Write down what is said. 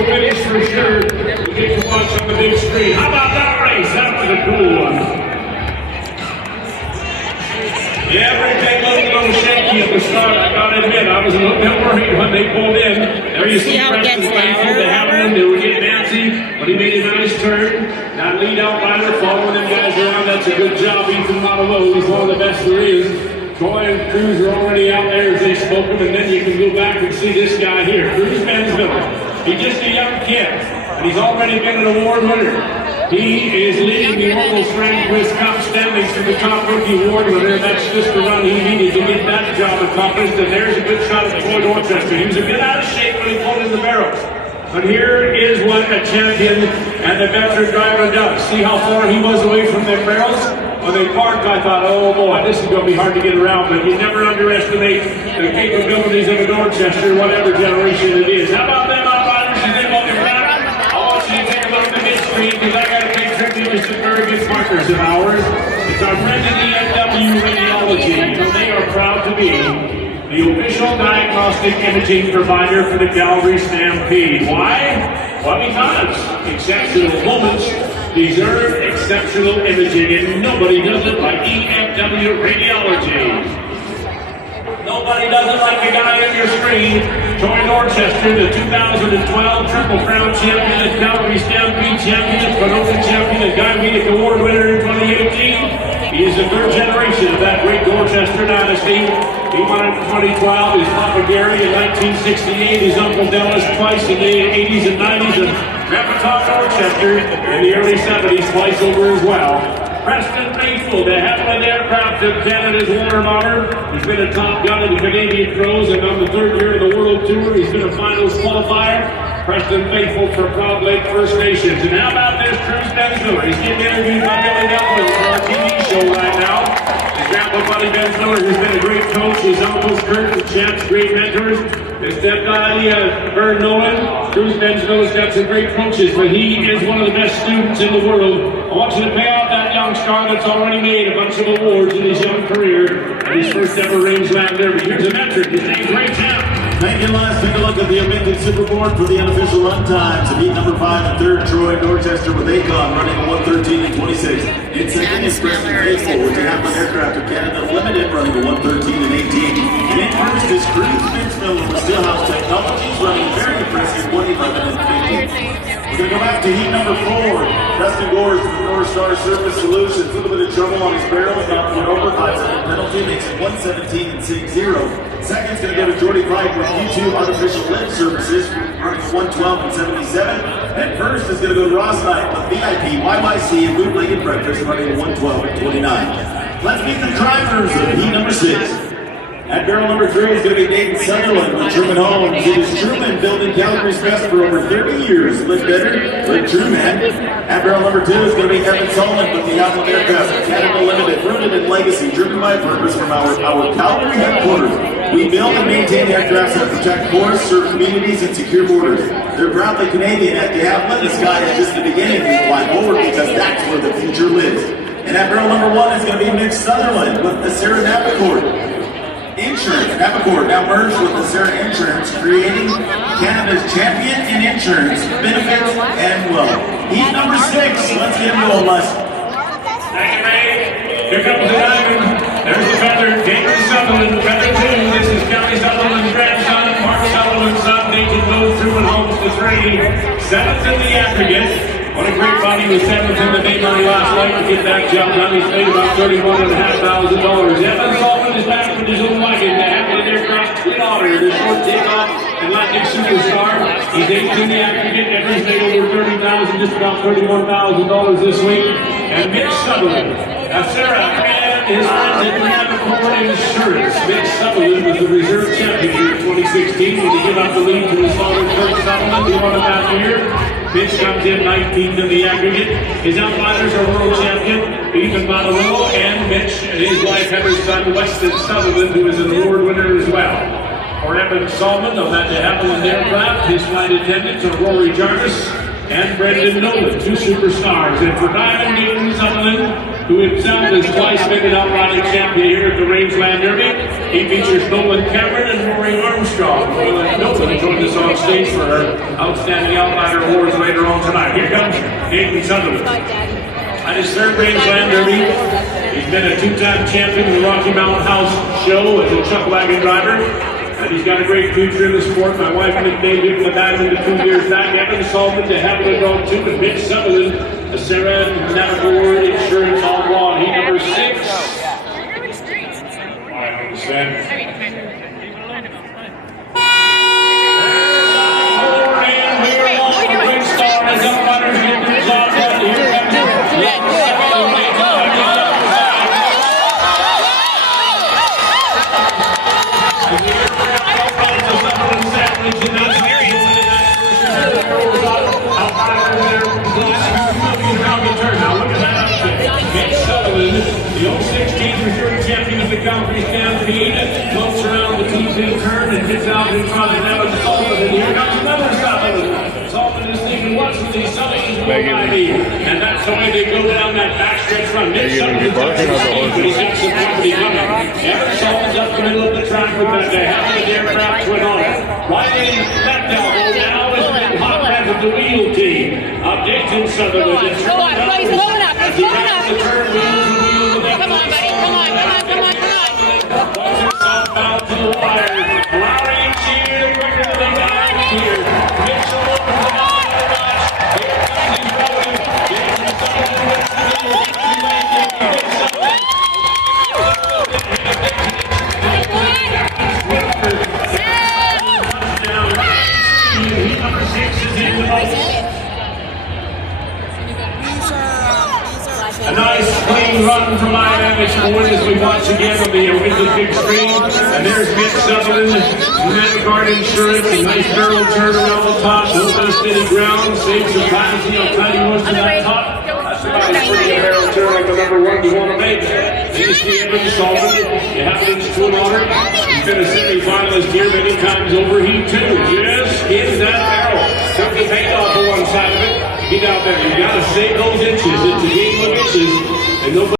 a finish for sure. You get to watch on the big screen. How about that race? That was a cool one. Yeah, everything looked a little shaky at the start. I gotta admit, I was a little bit worried when they pulled in. There you see Preston Faithful. They happened to get Nancy, but he made a nice turn. That lead out rider following them guys around. That's a good job. Ethan Montelo, he's one of the best there is. Troy and Cruz are already out there as they spoke them, and then you can go back and see this guy here, Cruz Bensville. He's just a young kid, and he's already been an award winner. He is leading the Orville Strength with Cup standings to the top rookie award winner. That's just the run he needed to get that job accomplished. And there's a good shot at Troy Dorchester. He was a bit out of shape when he pulled in the barrels. But here is what a champion and a veteran driver does. See how far he was away from their barrels? When they parked, I thought, oh boy, this is going to be hard to get around. But you never underestimate the capabilities of a Dorchester, whatever generation it is. How about them outriders? You think about their back? I want you to take a look at the midstream because I got to pay tribute to some very good partners of ours. It's our friends at EFW Radiology. You know, they are proud to be the official diagnostic imaging provider for the Calgary Stampede. Why? Well, because exceptional moments deserve exceptional imaging, and nobody does it like EFW Radiology. Nobody does it like the guy on your screen, Troy Dorchester, the 2012 Triple Crown champion, the Calgary Stampede champion, Panoka champion, the Guy Weedick Award winner in 2018. He is the third generation of that great Dorchester dynasty. He won it in 2012, his Papa Gary in 1968, his Uncle Dennis twice in the 80s and 90s, and Grandpa Tom Dorchester in the early 70s twice over as well. Preston Faithful, the Havilland Aircraft of Canada's Warner Modern. He's been a top gun in the Canadian pros and on the third year of the World Tour. He's been a finals qualifier. Preston Faithful for Proud Lake First Nations. And how about this Cruz Bensville? He's getting interviewed by Billy Nelson for our TV show right now. His grandpa Buddy Bensville, who's been a great coach. His uncles Kurt and Champs, great mentors. His stepdad, Vern Nolan. Cruz Bensville's got some great coaches, but he is one of the best students in the world. I want you to pay off that young star that's already made a bunch of awards in his young career and his first ever Rangeland Derby. Here's a veteran. His name's Ray Champ. Thank you, Les. Take a look at the amended Superboard for the unofficial run times. Heat number 5 and 3rd, Troy Dorchester with Acon running a 1:13 and 26. In second is Preston Faithful with the Havilland Aircraft of Canada Limited running a 1:13 and 18. And in first is Cruz Bensville with Stillhouse Technologies running a very impressive 1:11 and 15. We're going to go back to heat number 4. Preston Gores with North Star Surface Solutions. A little bit of trouble on his barrels, not going over 5-second penalty, makes it 1:17 and 6-0. Second's going to go to Jordy Pike with U2 Artificial Lift Services, running 1:12 and 77. And first is going to go to Ross Knight with VIP, YYC, and Bootlegged Breakfast, running 1:12 and 29. Let's meet the drivers of heat number 6. At barrel number 3 is going to be Nathan Sunderland with Truman Homes. It is Truman building Calgary's best for over 30 years. Live better, live Truman. At barrel number 2 is going to be Evan Solomon with the Havilland Aircraft of Canada Limited, rooted in legacy, driven by purpose from our Calgary headquarters. We build and maintain aircrafts that protect forests, serve communities, and secure borders. They're proudly Canadian at the Havilland. The sky is just the beginning. We fly forward because that's where the future lives. And at barrel number 1 is going to be Mitch Sutherland with the Sarah Napicord Insurance. Napicord now merged with the Sarah Insurance, creating Canada's champion in insurance, benefits, and wealth. Heat number 6. Let's get him going, Les. Thank you, Ray. Here comes the diamond. There's the feather. Gator Sutherland, feather 2. This is Kelly Sutherland's grandson, Mark Sutherland's son. Nathan goes through and holds the 3. 7th in the aggregate. What a great body. He was 7th in the day money last night to get that job done. He's made about $31,500. Evan Solomon is back with his own wagon. The Havilland Aircraft Twin Otter, the short takeoff and lightning superstar. He's 8th in the aggregate. Every's made over $30,000, just about $31,000 this week. And Mitch Sutherland, Sarah, and his friends at Napicord Insurance. Mitch Sutherland was the reserve champion in 2016 when he gave out the lead to his father, Kurt Sutherland, who won it that year. Mitch comes in 19th in the aggregate. His outriders are world champion Ethan Montelo and Mitch and his wife Heather's son Weston Sutherland, who is an award winner as well. For Evan Solomon of that Havilland Aircraft, his flight attendants are Rory Jarvis and Brendan Nolan, 2 superstars. And for Diamond Newton Sutherland, who himself is twice been an outriding champion here at the Rangeland Derby. He features Nolan Cameron and Rory Armstrong. Nolan joined us on stage for her outstanding outrider awards later on tonight. Here comes Nathan Sutherland. At his third Rangeland Derby, he's been a two-time champion of the Rocky Mountain House Show as a Chuckwagon driver. And he's got a great future in the sport. My wife nicknamed him the Diamond 2 years back. Evan Saltman to Havana Dog 2 and Mitch Sutherland, a Sarah Navigator Insurance All Blonde. He number 6. All right, understand. The 016 reserve champion of the Calgary Stampede floats around the T-big turn and hits out in front of Evan Saltman. And here comes another Sutherland. Saltman is thinking, what's with these Sutherlands going by me? And that's the way they go down that backstretch run. Mitch Sutherland's up to speed, but he's got some company coming. Evan Saltman's up the middle of the track with that having the aircraft twin on it. Right in left elbow now is been hot red with the wheel team. Updating Sutherland. Go on, he's blowing up, he's blowing up. Come on, buddy. Come on. Southbound to the wire. Lowry and Shear, quicker than they got here. Mitchell over the line. Here comes his brother. Jason Sutherland wins the lead. He number 6 is in the most. A nice clean run from my vantage point as we watch again on the Windsor big screen. And there's Mitch Sutherland, Navigator Insurance, a nice barrel turn around the top, no bit of steady ground, saves some time, see how tight he was to that top. That's about as pretty a barrel turn like the number 1 you want to make. Then you see Evan Saltman, you have to twin on her. He's been a semi-finalist here many times over. He too just skins that barrel. Took the paint off of one side of it. Get out there. You got to save those inches. It's a game of inches. And nobody